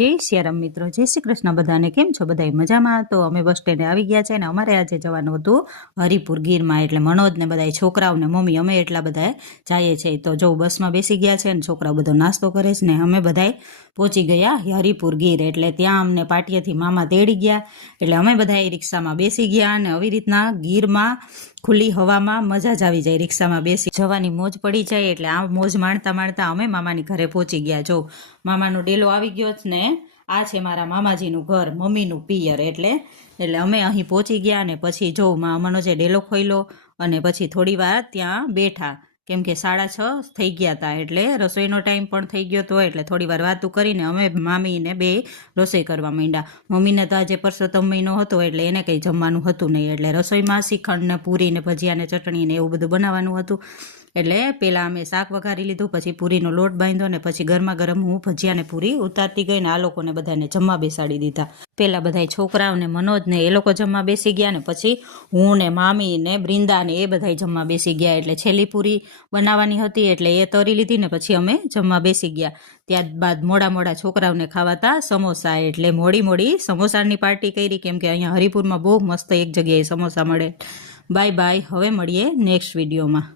जय सियाराम मित्रों, जय श्री कृष्ण। बधाने केम छो? बधाई मजामां? तो अमे बस स्टेन्डे आवी गया छे ने अमारे आजे जवानुं हतुं हरिपुर गीरमां। एटले मनोज ने बधाई छोकराओ ने मम्मी अमे एटला बधाए जाईए छे। तो जो बसमां बेसी गया छे ने छोकराओ बधो नास्तो करे छे ने अमे बधाई पहोंची गया हरिपुर गीर। एटले त्यां अमने पाटियेथी मामा तेड़ी गया एटले अमे बधाई रिक्षामां बेसी गया अने આવી રીતના ગીરમાં खुली हवामां मजा ज आवी जाय। रिक्षामां बेसी जवानी मोज पड़ी जाय एटले आ मोज माणता माणता अमे मामानी घरे पहोंची गया। जो मामानो डेलो आवी गयो ने आ छे मारा मामाजीनुं घर, मम्मीनुं पियर। एटले अमे અહીં પહોંચી ગયા ને પછી જો मनोजे डेलो खोल्यो અને પછી થોડી વાર ત્યાં બેઠા કેમ કે 6:30 થઈ ગયા હતા એટલે રસોઈનો ટાઈમ પણ થઈ ગયો હતો। એટલે થોડી વાર વાતું કરીને અમે મામીને બે રસોઈ કરવા માંડ્યા। મમ્મીને તો આજે પરસોત્તમ મહિનો હતો એટલે એને કંઈ જમવાનું હતું નહીં એટલે રસોઈમાં શ્રીખંડ ને પૂરી ને ભજીયા ને ચટણી ને એવું બધું બનાવવાનું હતું। એટલે પહેલાં અમે શાક વઘારી લીધું, પછી પૂરીનો લોટ બાંધ્યો ને પછી ગરમા ગરમ હું ભજીયા ને પૂરી ઉતારતી ગઈ ને આ લોકોને બધાને જમવા બેસાડી દીધા। પહેલાં બધા છોકરાઓને મનોજ ને એ લોકો જમવા બેસી ગયા ને પછી હું ને મામી ને બ્રિંદા ને એ બધા જમવા બેસી ગયા। એટલે છેલ્લી પૂરી બનાવવાની હતી એટલે એ તરી લીધી ને પછી અમે જમવા બેસી ગયા। ત્યારબાદ મોડા મોડા છોકરાઓને ખાવાતા સમોસા એટલે મોડી મોડી સમોસાની પાર્ટી કરી કેમ કે અહીંયા હરિપુરમાં બહુ મસ્ત એક જગ્યાએ સમોસા મળે। બાય બાય, હવે મળીએ નેક્સ્ટ વિડીયોમાં।